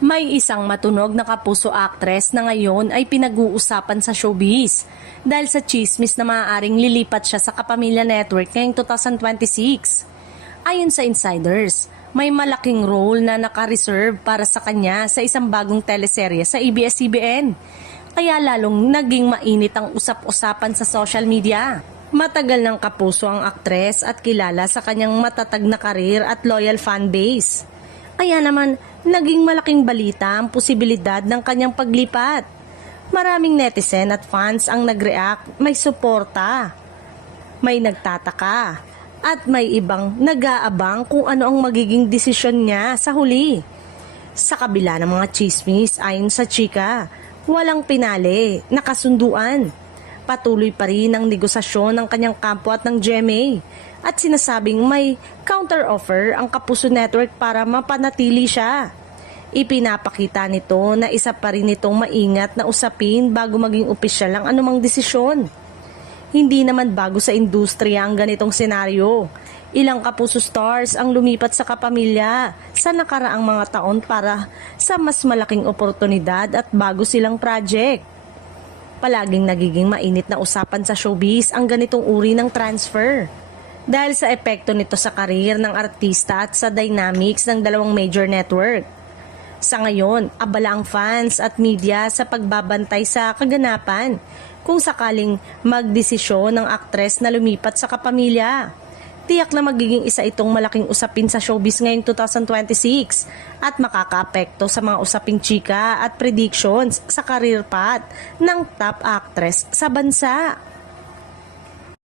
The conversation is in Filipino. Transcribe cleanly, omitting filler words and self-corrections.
May isang matunog na kapuso actress na ngayon ay pinag-uusapan sa showbiz dahil sa chismis na maaaring lilipat siya sa Kapamilya Network ngayong 2026. Ayon sa insiders, may malaking role na naka-reserve para sa kanya sa isang bagong teleserye sa ABS-CBN. Kaya lalong naging mainit ang usap-usapan sa social media. Matagal ng kapuso ang aktres at kilala sa kanyang matatag na karir at loyal fanbase. Kaya naman, naging malaking balita ang posibilidad ng kanyang paglipat. Maraming netizen at fans ang nag-react, may suporta, may nagtataka, at may ibang nag-aabang kung ano ang magiging desisyon niya sa huli. Sa kabila ng mga chismis ayon sa chika, walang pinali, nakasunduan. Patuloy pa rin ang negosasyon ng kanyang kampo at ng GMA at sinasabing may counter-offer ang Kapuso Network para mapanatili siya. Ipinapakita nito na isa pa rin itong maingat na usapin bago maging opisyal ang anumang desisyon. Hindi naman bago sa industriya ang ganitong senaryo. Ilang Kapuso stars ang lumipat sa Kapamilya sa nakaraang mga taon para sa mas malaking oportunidad at bago silang project. Palaging nagiging mainit na usapan sa showbiz ang ganitong uri ng transfer dahil sa epekto nito sa karir ng artista at sa dynamics ng dalawang major network. Sa ngayon, abala ang fans at media sa pagbabantay sa kaganapan kung sakaling magdesisyon ng aktres na lumipat sa Kapamilya. Tiyak na magiging isa itong malaking usapin sa showbiz ngayong 2026 at makakaapekto sa mga usaping chika at predictions sa career path ng top actress sa bansa.